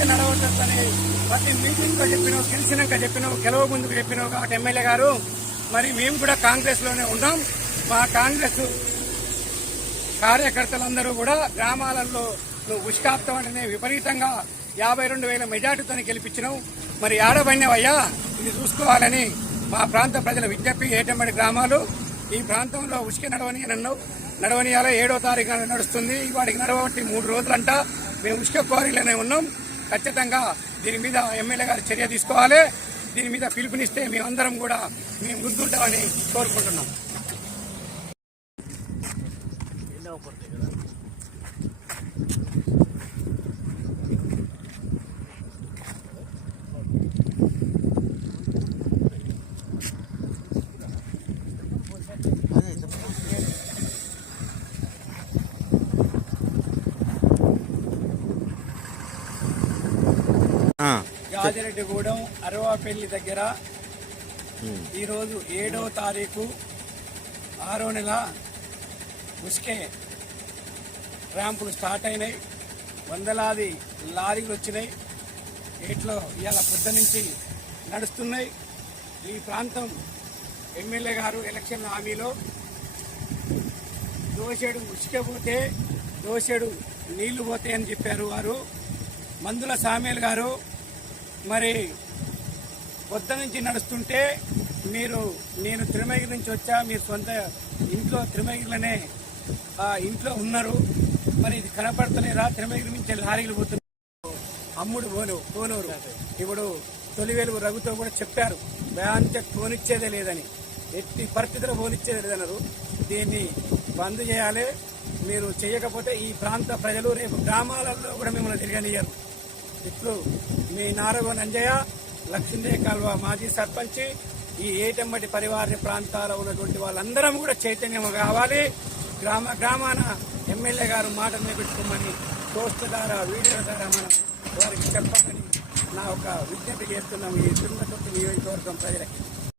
ఉసుక నడవచ్చని ప్రతి మీటింగ్లో చెప్పినావు గెలిచినాక చెప్పినావు గెలవ ముందుకు చెప్పినావు కాబట్టి ఎమ్మెల్యే గారు మరి మేము కూడా కాంగ్రెస్లోనే ఉన్నాం. మా కాంగ్రెస్ కార్యకర్తలందరూ కూడా గ్రామాలలో నువ్వు ఉష్కాప్తం అంటేనే విపరీతంగా యాభై రెండు వేల మెజార్టీతో గెలిపించినావు. మరి ఆడబడినవయ్యా ఇది చూసుకోవాలని మా ప్రాంత ప్రజల విజ్ఞప్తి ఏటమ్మడి గ్రామాలు. ఈ ప్రాంతంలో ఉసుక నడవని అన్నావు. నడవనియాలో ఏడో తారీఖు నడుస్తుంది. వాడికి నడవబట్టి మూడు రోజులంట. మేము ఉసుక క్వారీలోనే ఉన్నాం. ఖచ్చితంగా దీని మీద ఎమ్మెల్యే గారు చర్య తీసుకోవాలి. దీని మీద పిలుపునిస్తే మేమందరం కూడా మేము గుర్తుంటామని కోరుకుంటున్నాం. ఆ, అరవాపల్లి దగ్గర ఈరోజు ఏడవ తారీఖు ఆరో నెల ఉసుకే ర్యాంపులు స్టార్ట్ అయినాయి. వందలాది లారీలు వచ్చినాయి. ఏట్లో ఇవాళ పొద్దు నుంచి నడుస్తున్నాయి. ఈ ప్రాంతం ఎమ్మెల్యే గారు ఎలక్షన్ హామీలో దోషేడు ఉసుకే పోతే దోషేడు నీళ్ళు పోతాయని చెప్పారు వారు. మందుల సామేల్ గారు మరి పొద్దు నుంచి నడుస్తుంటే మీరు నేను తిరుమగిరి నుంచి వచ్చా మీరు సొంత ఇంట్లో తిరుమగిరిలోనే ఆ, ఇంట్లో ఉన్నారు. మరి ఇది కనపడతలేరా తిరుమగిరి నుంచి లారీలు పోతున్నారు. అమ్ముడు పోను పోనూరు ఇప్పుడు తొలి వెలుగు రఘుతో కూడా చెప్పారు. బ్యాంక్ పోనిచ్చేదే లేదని. ఎట్టి పరిస్థితుల్లో పోనిచ్చేదే లేదన్నారు. దీన్ని బంద్ చేయాలి. మీరు చేయకపోతే ఈ ప్రాంత ప్రజలు రేపు గ్రామాలలో కూడా మిమ్మల్ని తిరగనియరు ఇట్లు మీ నారగో నంజయ్య లక్ష్మీదే కాల్వ మాజీ సర్పంచ్ ఈ ఏటమ్మటి పరివార ప్రాంతాల ఉన్నటువంటి వాళ్ళందరం కూడా చైతన్యం కావాలి. గ్రామ గ్రామాన ఎమ్మెల్యే గారు మాట పెట్టుకోమని పోస్ట్ ద్వారా వీడియో ద్వారా మనం వారికి చెప్పాలని నా ఒక విజ్ఞప్తి చేస్తున్నాం ఈ తిరుమల నియోజకవర్గం ప్రజలకి.